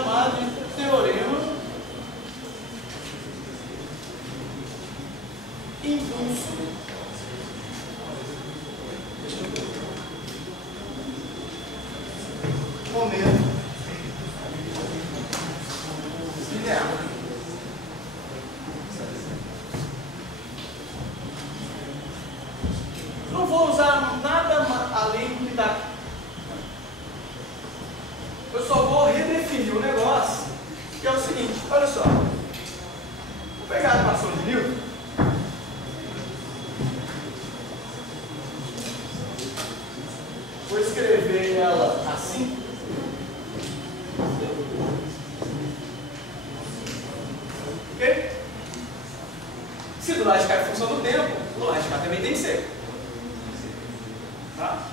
chamado de teorema impulso momento linear. Não vou usar nada além do que está aqui. Eu só vou redefinir o negócio, que é o seguinte, olha só. Vou pegar a equação de Newton. Vou escrever ela assim. Ok? Se do lado de cá é função do tempo, do lado de cá também tem que ser. Tá?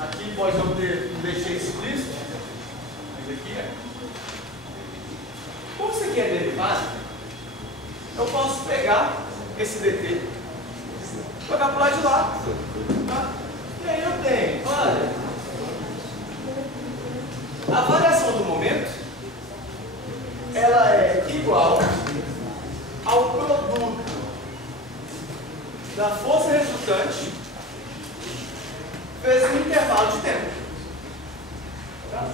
Aqui pode não deixar explícito, mas aqui é. Como isso aqui é derivado, eu posso pegar esse dt, jogar para o lado de lá. Tá? E aí eu tenho, olha, a variação do momento, ela é igual ao produto da força resultante vezes um intervalo de tempo. Tá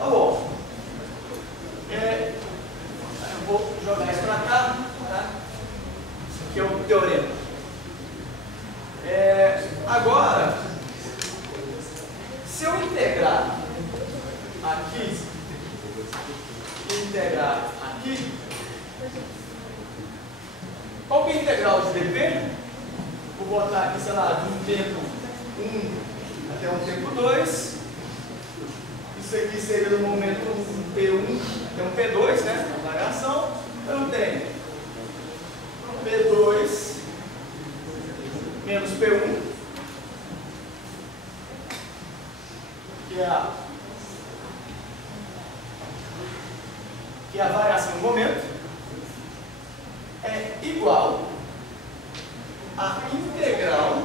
bom. Eu vou jogar isso para cá. Tá? Isso aqui é um teorema. Agora, se eu integrar aqui e integrar aqui, qual que é a integral de dp? Vou botar aqui, sei lá, de um tempo 1 até um tempo 2. Isso aqui seria no momento um P1 até um P2, né? A variação. Então eu tenho P2 menos P1, que é a variação do momento, é igual a integral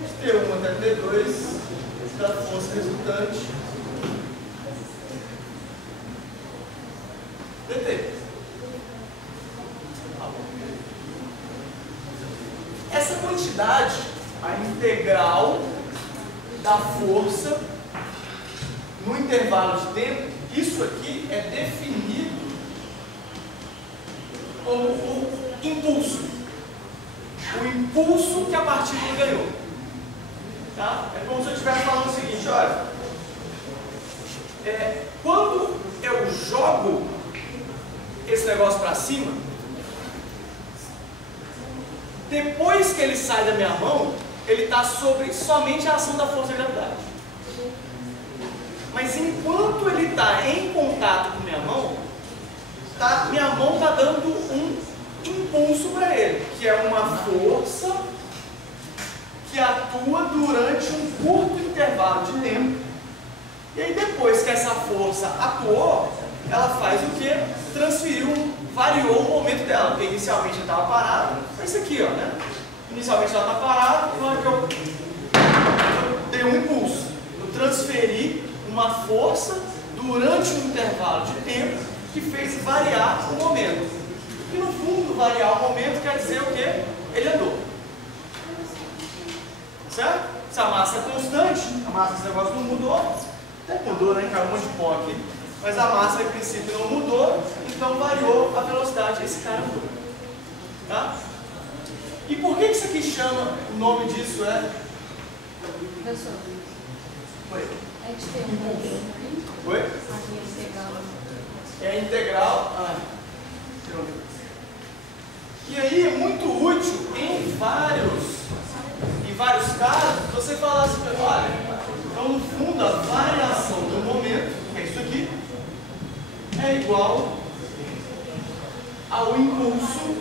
de T1 até T2 da força resultante dt. Essa quantidade, a integral da força no intervalo de tempo, isso aqui é definido como o impulso. O impulso que a partícula ganhou. Tá? É como se eu estivesse falando o seguinte, olha, quando eu jogo esse negócio para cima, depois que ele sai da minha mão, ele está sobre somente a ação da força da gravidade. Mas enquanto ele está em contato com minha mão está dando um impulso para ele, que é uma força que atua durante um curto intervalo de tempo. E aí depois que essa força atuou, ela faz o quê? Variou o momento dela, porque inicialmente ela estava parada, é isso aqui, ó, né? Inicialmente ela está parada, na hora que eu dei um impulso, eu transferi uma força durante um intervalo de tempo que fez variar o momento. E no fundo, variar o momento quer dizer o quê? Ele andou. Certo? Se a massa é constante, a massa desse negócio não mudou, até mudou, né? Caiu um monte de pó aqui. Mas a massa, em princípio, não mudou, então variou a velocidade. Esse cara mudou. Tá? E por que isso aqui chama, o nome disso é? Professor. Oi? É de ter um. Oi? Aqui é integral. É integral. E aí é muito útil em vários casos, você falar assim, olha, então no fundo a variação do momento, que é isso aqui, é igual ao impulso.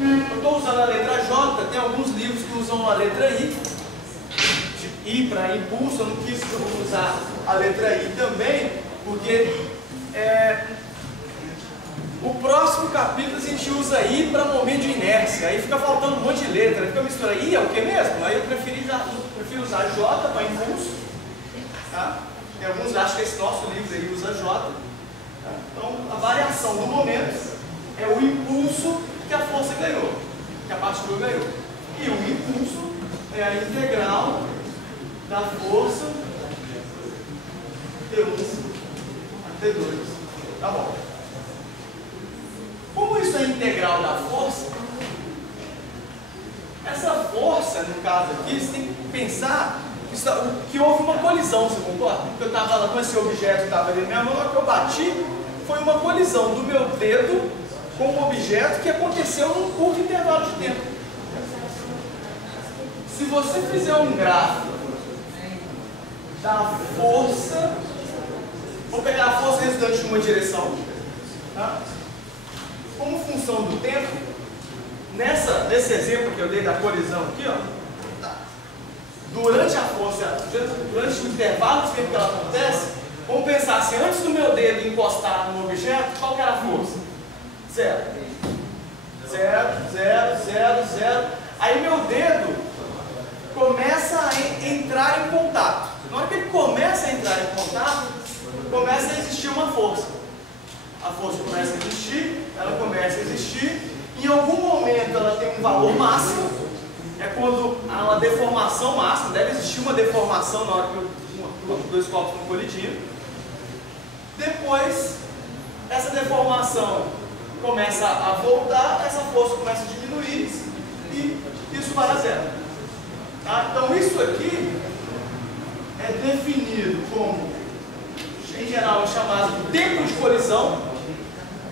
Eu estou usando a letra J, tem alguns livros que usam a letra I, de I para impulso. Eu não quis usar a letra I também, porque o próximo capítulo a gente usa I para momento de inércia, aí fica faltando um monte de letra, fica misturando. I é o que mesmo? Aí eu prefiro usar J para impulso, tá? Tem alguns, acho que esse nosso livro aí usa J. Tá? Então, a variação do momento é o impulso que a força ganhou, que a partícula ganhou. E o impulso é a integral da força T1 a T2. Tá bom. Como isso é integral da força, essa força, no caso aqui, você tem que pensar que houve uma colisão, você concorda? Porque eu estava lá com esse objeto que estava ali na minha mão, a que eu bati foi uma colisão do meu dedo com um objeto que aconteceu num curto intervalo de tempo. Se você fizer um gráfico da força, vou pegar a força resultante de uma direção, tá? Como função do tempo, nesse exemplo que eu dei da colisão aqui, ó, durante a força, durante o intervalo de tempo que ela acontece, vamos pensar assim, antes do meu dedo encostar no objeto, qual que era a força? 0. 0, 0, 0, 0. Aí meu dedo começa a entrar em contato. Na hora que ele começa a entrar em contato, começa a existir uma força. A força começa a existir, ela começa a existir. Em algum momento ela tem um valor máximo. É quando há uma deformação máxima. Deve existir uma deformação na hora que os dois corpos estão colidindo. Depois, essa deformação começa a voltar, essa força começa a diminuir e isso vai a 0. Tá? Então isso aqui é definido como, em geral, é chamado de tempo de colisão,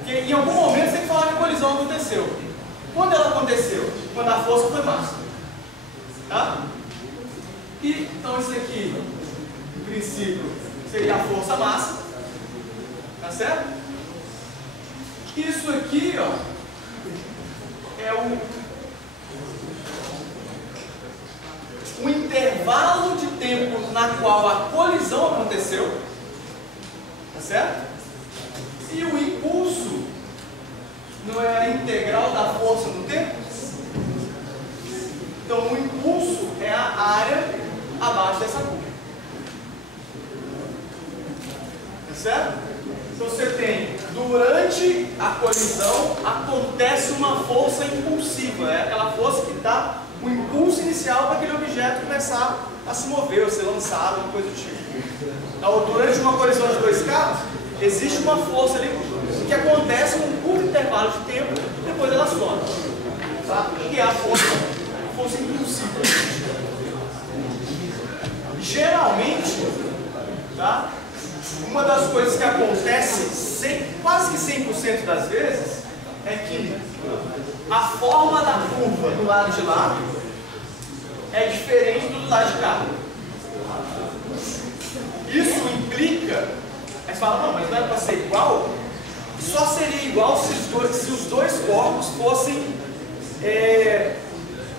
que em algum momento você tem que falar que a colisão aconteceu. Quando ela aconteceu? Quando a força foi máxima. Tá? E, então isso aqui, em princípio, seria a força máxima. Tá certo? Isso aqui, ó, é o intervalo de tempo na qual a colisão aconteceu, tá certo? E o impulso não é a integral da força no tempo? Então o impulso é a área abaixo dessa curva, tá certo? Então você tem, durante a colisão, acontece uma força impulsiva, é aquela força que dá o impulso inicial para aquele objeto começar a se mover, ou ser lançado, uma coisa do tipo. Então, durante uma colisão de dois carros, existe uma força ali que acontece num curto intervalo de tempo, depois ela some. Tá? Que é a força impulsiva. Geralmente, tá? Uma das coisas que acontece quase que 100% das vezes é que a forma da curva do lado de lá é diferente do lado de cá. Isso implica, aí você fala, não, mas não é para ser igual? Só seria igual se os dois corpos fossem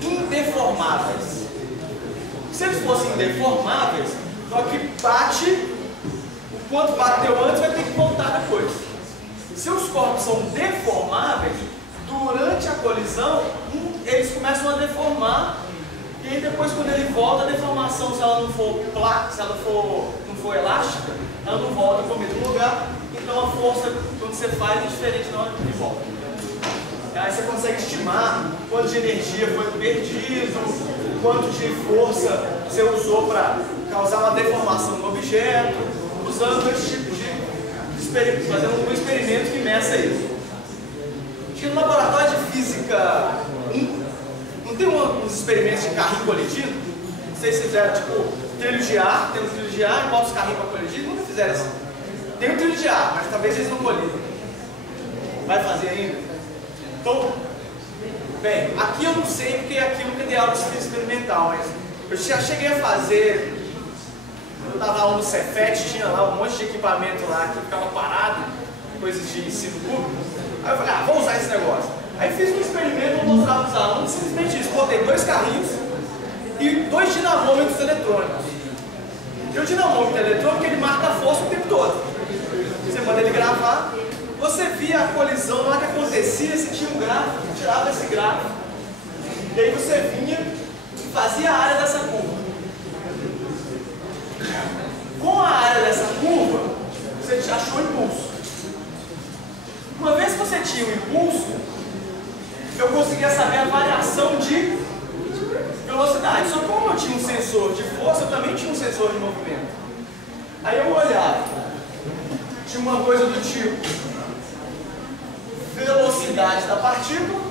indeformáveis. Se eles fossem indeformáveis, só que bate, o quanto bateu antes vai ter que voltar depois. Se os corpos são deformáveis, durante a colisão, eles começam a deformar, e aí depois quando ele volta, a deformação, se ela não for não for elástica, ela não volta para o mesmo lugar, então a força, quando você faz, é diferente na hora que ele volta. Aí você consegue estimar quanto de energia foi perdido, quanto de força você usou para causar uma deformação no objeto, usando esse tipo de experimento, fazendo um experimento que meça isso. No laboratório de física 1, não tem uns experimentos de carrinho colidindo? Não sei se fizeram, tipo, trilho de ar, tem um trilho de ar e bota os carrinhos para colidir, nunca fizeram assim. Tem um trilho de ar, mas talvez eles não colidam. Vai fazer ainda? Então, bem, aqui eu não sei porque aqui eu nunca dei aula de física experimental, mas eu já cheguei a fazer, eu estava lá no Cefet, tinha lá um monte de equipamento lá que ficava parado, coisas de ensino público. Aí eu falei, vou usar esse negócio. Aí fiz um experimento, vou mostrar para os alunos, simplesmente isso, botei 2 carrinhos e 2 dinamômetros eletrônicos. E o dinamômetro eletrônico, ele marca a força o tempo todo. Você manda ele gravar, você via a colisão, na hora que acontecia, você tinha um gráfico, tirava esse gráfico, e aí você vinha e fazia a área dessa curva. Com a área dessa Você achou o impulso. Uma vez que você tinha o impulso, eu conseguia saber a variação de velocidade. Só que como eu tinha um sensor de força, eu também tinha um sensor de movimento. Aí eu olhava, tinha uma coisa do tipo velocidade da partícula,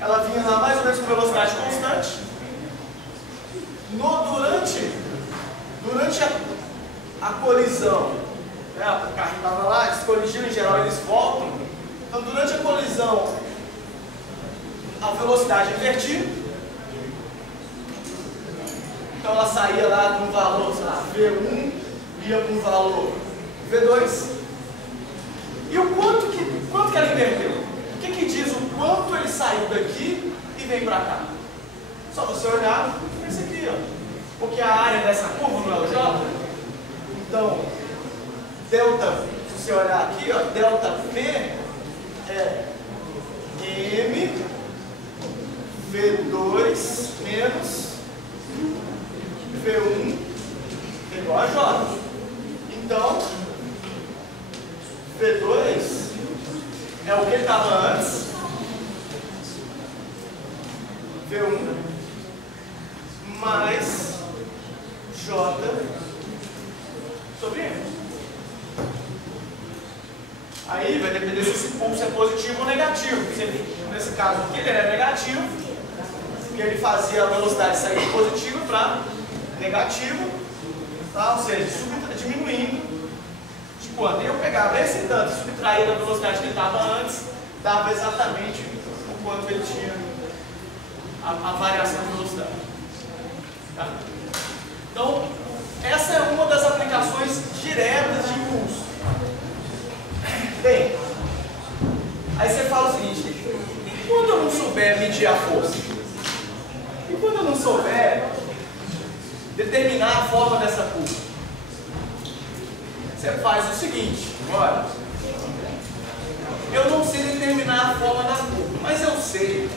ela vinha lá mais ou menos com velocidade constante. Durante a colisão, né, o carro estava lá, eles colidiram, em geral eles voltam. Então durante a colisão, a velocidade invertia. Então ela saía lá de um valor, sei lá, V1, ia para um valor V2. E o quanto que ela inverteu? O que diz o quanto ele saiu daqui e vem para cá? Só você olhar esse aqui, ó. Porque a área dessa curva não é o J. Então, delta, se você olhar aqui, ó, delta P é M V2 menos V1 igual a J. Então, V2 é o que estava antes, V1 mais J sobre M. Aí vai depender se esse impulso é positivo ou negativo. Nesse caso aqui ele era negativo, porque ele fazia a velocidade sair de positivo para negativo, tá? Ou seja, diminuindo de quanto? Eu pegava esse tanto, subtraía da velocidade que ele estava antes, dava exatamente o quanto ele tinha a variação de velocidade. Tá? Então, essa é uma das aplicações diretas de impulso. Bem, aí você fala o seguinte: e quando eu não souber medir a força? E quando eu não souber determinar a forma dessa curva? Você faz o seguinte: olha, eu não sei determinar a forma da curva, mas eu sei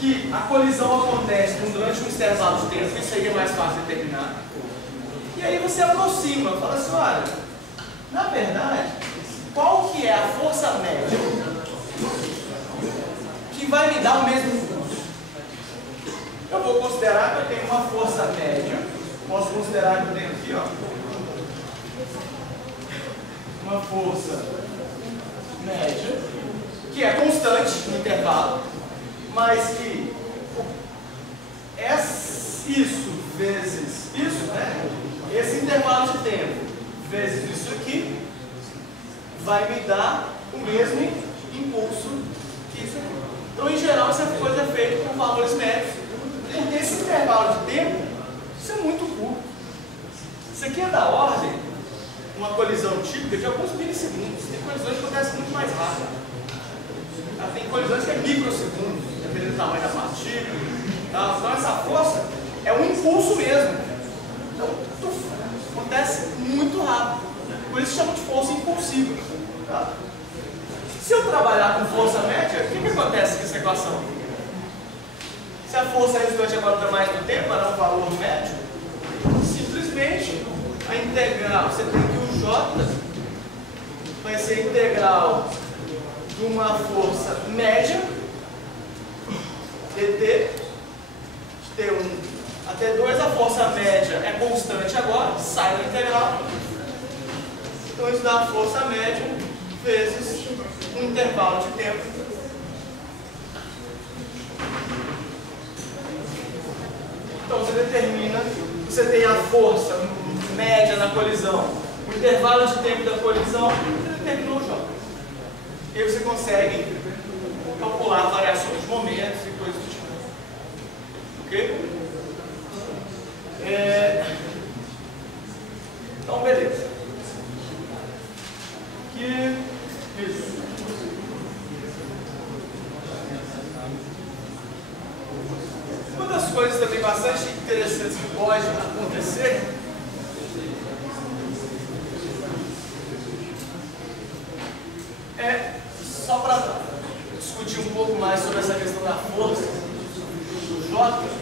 que a colisão acontece durante um intervalo de tempo, isso aí é mais fácil de determinar. E aí você aproxima, fala assim: olha, na verdade, qual que é a força média que vai me dar o mesmo impulso? Eu vou considerar que eu tenho uma força média, posso considerar que eu tenho aqui, ó, uma força média, que é constante no intervalo, mas que isso vezes isso, né? Esse intervalo de tempo vezes isso aqui vai me dar o mesmo impulso que isso aqui. Então, em geral, essa coisa é feita com valores médios, porque esse intervalo de tempo, isso é muito curto. Isso aqui é da ordem, uma colisão típica de alguns milissegundos. Tem colisões que acontecem muito mais rápido. Tem colisões que é microsegundos, dependendo do tamanho da partícula. Tá? Então, essa força é um impulso mesmo. Então, acontece muito rápido. Por isso chama de força impulsiva. Tá? Se eu trabalhar com força média, o que acontece com essa equação? Se a força resultante agora dá mais no tempo, para um valor médio, simplesmente a integral, você tem que o J vai ser integral de uma força média, dt, de T1 a T2, a força média é constante agora, sai da integral. Então isso dá a força média vezes um intervalo de tempo. Então você determina, você tem a força média na colisão, o intervalo de tempo da colisão, você determinou o J. E aí você consegue calcular variações de momentos e coisas do tipo. Ok? Então, beleza. Isso. Uma das coisas também bastante interessantes que pode acontecer é, só para discutir um pouco mais sobre essa questão da força do J,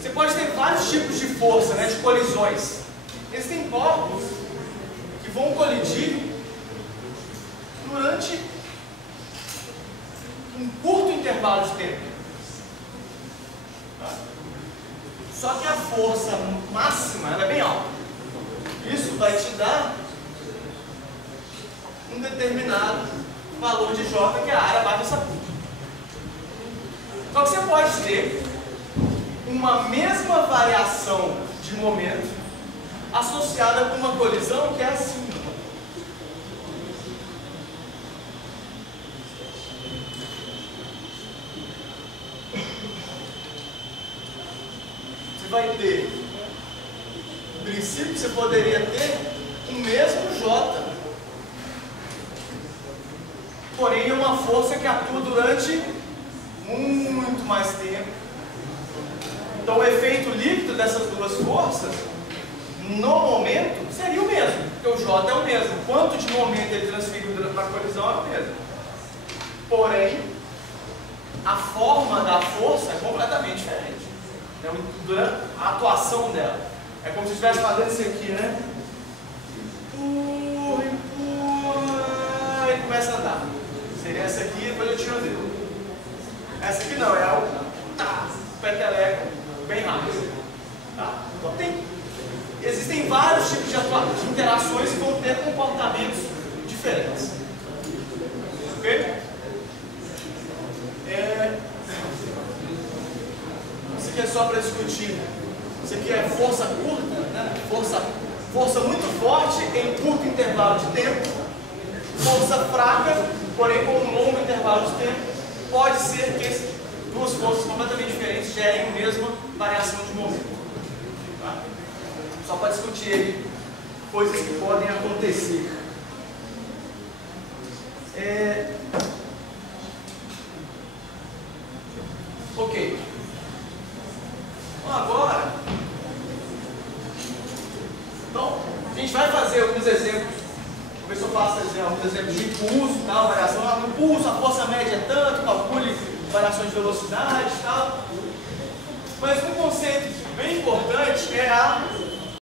você pode ter vários tipos de força, né, de colisões. Existem corpos que vão colidir durante um curto intervalo de tempo. Só que a força máxima ela é bem alta. Isso vai te dar um determinado valor de J, que é a área abaixo dessa curva. Só que você pode ter uma mesma variação de momento associada com uma colisão que é assim. Você vai ter, no princípio, você poderia ter o mesmo J, porém é uma força que atua durante muito mais tempo. Então o efeito líquido dessas duas forças, no momento, seria o mesmo, porque o J é o mesmo. Quanto de momento ele transferiu para a colisão é o mesmo. Porém, a forma da força é completamente diferente. Durante a atuação dela. É como se estivesse fazendo isso aqui, né? Empurra, empurra, e começa a andar. Seria essa aqui, depois eu tiro o dedo. Essa aqui não, é o peteleco bem rápido. Tá? Então existem vários tipos de interações que vão ter comportamentos diferentes. Ok? Isso aqui é só para discutir. Isso aqui é força curta, né? Força muito forte em curto intervalo de tempo. Força fraca, porém com um longo intervalo de tempo. Pode ser que duas forças completamente diferentes gerem a mesma variação de momento. Tá? Só para discutir coisas que podem acontecer. Ok. Então, agora, a gente vai fazer alguns exemplos. Vou ver se eu faço alguns exemplos de impulso, tal, variação. No impulso, a força média é tanto, calcule variações de velocidade e tal. Mas um conceito bem importante é a